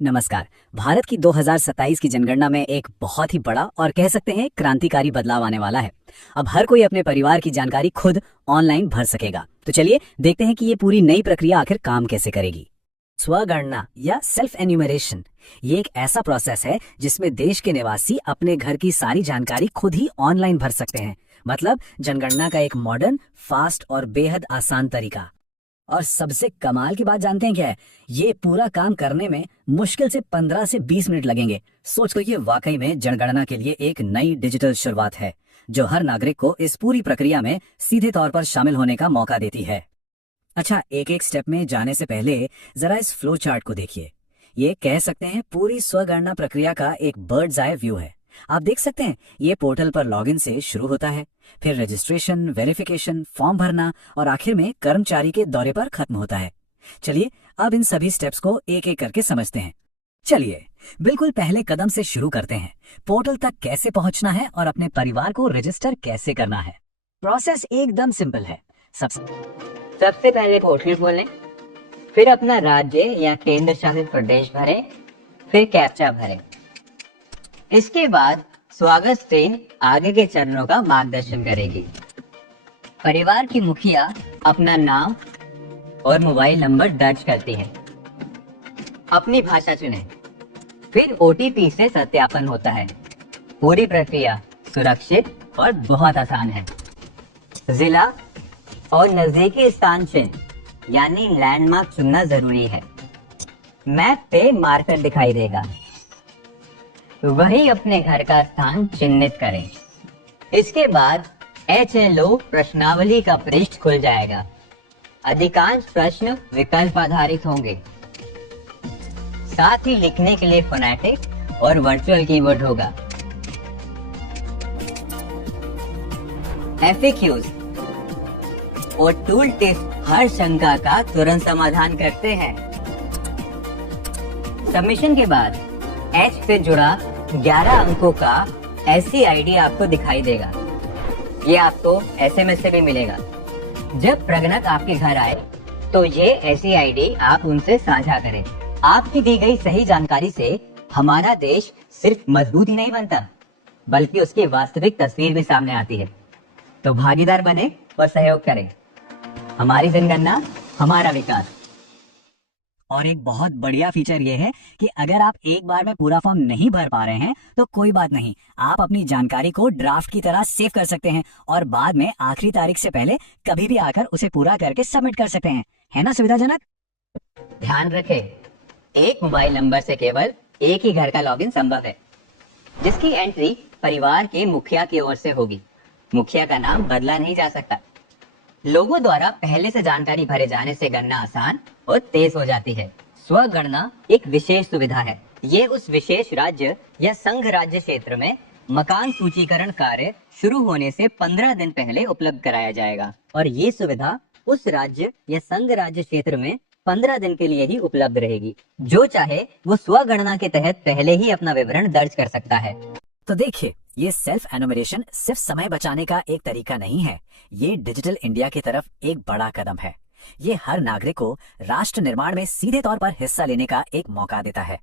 नमस्कार। भारत की 2027 की जनगणना में एक बहुत ही बड़ा और कह सकते हैं क्रांतिकारी बदलाव आने वाला है। अब हर कोई अपने परिवार की जानकारी खुद ऑनलाइन भर सकेगा। तो चलिए देखते हैं कि ये पूरी नई प्रक्रिया आखिर काम कैसे करेगी। स्वगणना या सेल्फ एन्यूमरेशन ये एक ऐसा प्रोसेस है जिसमें देश के निवासी अपने घर की सारी जानकारी खुद ही ऑनलाइन भर सकते हैं। मतलब जनगणना का एक मॉडर्न, फास्ट और बेहद आसान तरीका। और सबसे कमाल की बात जानते हैं क्या है? ये पूरा काम करने में मुश्किल से 15 से 20 मिनट लगेंगे। सोच तो ये वाकई में जनगणना के लिए एक नई डिजिटल शुरुआत है जो हर नागरिक को इस पूरी प्रक्रिया में सीधे तौर पर शामिल होने का मौका देती है। अच्छा, एक एक स्टेप में जाने से पहले जरा इस फ्लो चार्ट को देखिए। ये कह सकते हैं पूरी स्वगणना प्रक्रिया का एक बर्ड्स आई व्यू है। आप देख सकते हैं ये पोर्टल पर लॉगिन से शुरू होता है, फिर रजिस्ट्रेशन, वेरिफिकेशन, फॉर्म भरना और आखिर में कर्मचारी के दौरे पर खत्म होता है। चलिए अब इन सभी स्टेप्स को एक एक करके समझते हैं। चलिए बिल्कुल पहले कदम से शुरू करते हैं। पोर्टल तक कैसे पहुंचना है और अपने परिवार को रजिस्टर कैसे करना है। प्रोसेस एकदम सिंपल है। सबसे पहले पोर्टल खोलें, फिर अपना राज्य या केंद्र शासित प्रदेश भरें, फिर कैप्चा भरें। इसके बाद स्वागत स्क्रीन आगे के चरणों का मार्गदर्शन करेगी। परिवार की मुखिया अपना नाम और मोबाइल नंबर दर्ज करती है। अपनी भाषा चुनें, फिर ओटीपी से सत्यापन होता है। पूरी प्रक्रिया सुरक्षित और बहुत आसान है। जिला और नजदीकी स्थान चिन्ह यानी लैंडमार्क चुनना जरूरी है। मैप पे मार्कर दिखाई देगा, वही अपने घर का स्थान चिन्हित करें। इसके बाद HLO प्रश्नावली का पृष्ठ खुल जाएगा। अधिकांश प्रश्न विकल्प आधारित होंगे, साथ ही लिखने के लिए फोनेटिक और वर्चुअल कीबोर्ड होगा। FAQs और टूल टिप्स हर शंका का तुरंत समाधान करते हैं। सबमिशन के बाद H से जुड़ा 11 अंकों का SCID आपको दिखाई देगा। ये आपको SMS से भी मिलेगा। जब प्रगणक आपके घर आए तो ये SCID आप उनसे साझा करें। आपकी दी गई सही जानकारी से हमारा देश सिर्फ मजबूत ही नहीं बनता, बल्कि उसकी वास्तविक तस्वीर भी सामने आती है। तो भागीदार बने और सहयोग करें। हमारी जनगणना, हमारा विकास। और एक बहुत बढ़िया फीचर ये है कि अगर आप एक बार में पूरा फॉर्म नहीं भर पा रहे हैं तो कोई बात नहीं, आप अपनी जानकारी को ड्राफ्ट की तरह सेव कर सकते हैं और बाद में आखिरी तारीख से पहले कभी भी आकर उसे पूरा करके सबमिट कर सकते हैं। है ना सुविधाजनक? ध्यान रखें, एक मोबाइल नंबर से केवल एक ही घर का लॉगिन संभव है, जिसकी एंट्री परिवार के मुखिया की ओर से होगी। मुखिया का नाम बदला नहीं जा सकता। लोगों द्वारा पहले से जानकारी भरे जाने से गणना आसान और तेज हो जाती है। स्वगणना एक विशेष सुविधा है। ये उस विशेष राज्य या संघ राज्य क्षेत्र में मकान सूचीकरण कार्य शुरू होने से 15 दिन पहले उपलब्ध कराया जाएगा और ये सुविधा उस राज्य या संघ राज्य क्षेत्र में 15 दिन के लिए ही उपलब्ध रहेगी। जो चाहे वो स्वगणना के तहत पहले ही अपना विवरण दर्ज कर सकता है। तो देखिए, ये सेल्फ एनुमरेशन सिर्फ समय बचाने का एक तरीका नहीं है, ये डिजिटल इंडिया की तरफ एक बड़ा कदम है। ये हर नागरिक को राष्ट्र निर्माण में सीधे तौर पर हिस्सा लेने का एक मौका देता है।